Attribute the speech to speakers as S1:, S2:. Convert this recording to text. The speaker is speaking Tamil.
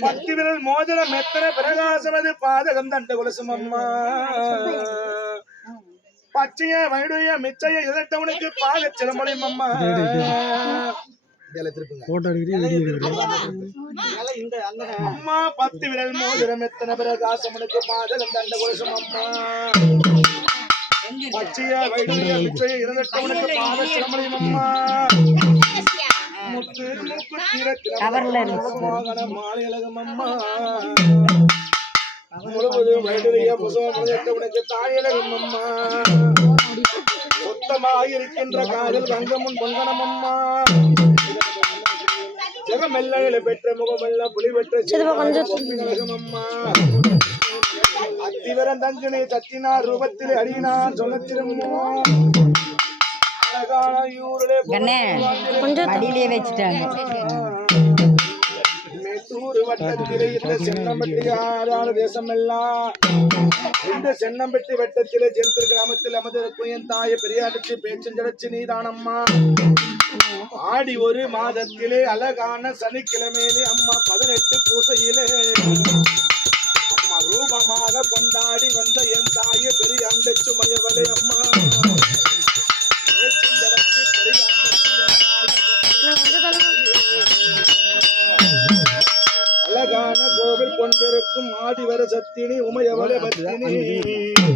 S1: பத்து விரல் மோதிரம் எத்தனை பிரகாசமது பாதகம் தண்ட குலசும் அம்மா பச்சைய வைடைய மிச்சைய இதட்டவனுக்கு பாக சிலம்பொழியும் அம்மா அம்மா பத்து விரல் மோதிரம் எத்தனை பிரகாசமனுக்கு பாதகம் தண்ட குலசும் அம்மா பச்சைய வைடைய மிச்சைய இதட்டவனுக்கு பாக சிலம்பொழியும் அம்மா முத்து முக்கு வாகனம் மாலையழகம் அம்மா முழுவதும் வைடுடைய புசவம் உனக்கு தாயழகம் அம்மா மொத்தமாக இருக்கின்ற காதல் கங்கமுன் பொங்கனம் அம்மா ஜெகமெல்ல பெற்ற முகமெல்ல புலி பெற்ற அம்மா அத்திவரம் தஞ்சனை தத்தினார் ரூபத்தில்
S2: கொஞ்சம் அடியிலே வச்சுட்டாங்க.
S1: மேட்டூர் வட்டத்திலே இந்த சென்னம்பட்டி ஆறான தேசம் எல்லாம் இந்த சென்னம்பட்டி வட்டத்திலே ஜெருத்தூர் கிராமத்தில் அமர்ந்திருக்கும் என் தாயை பெரியாடுச்சு பேச்சஞ்சடச்சு நீதானம்மா. ஆடி ஒரு மாதத்திலே அழகான சனிக்கிழமையிலே அம்மா பதினெட்டு பூசையிலே கொண்டிருக்கும் ஆதிவர சத்தினி உமையவள பத்தினி.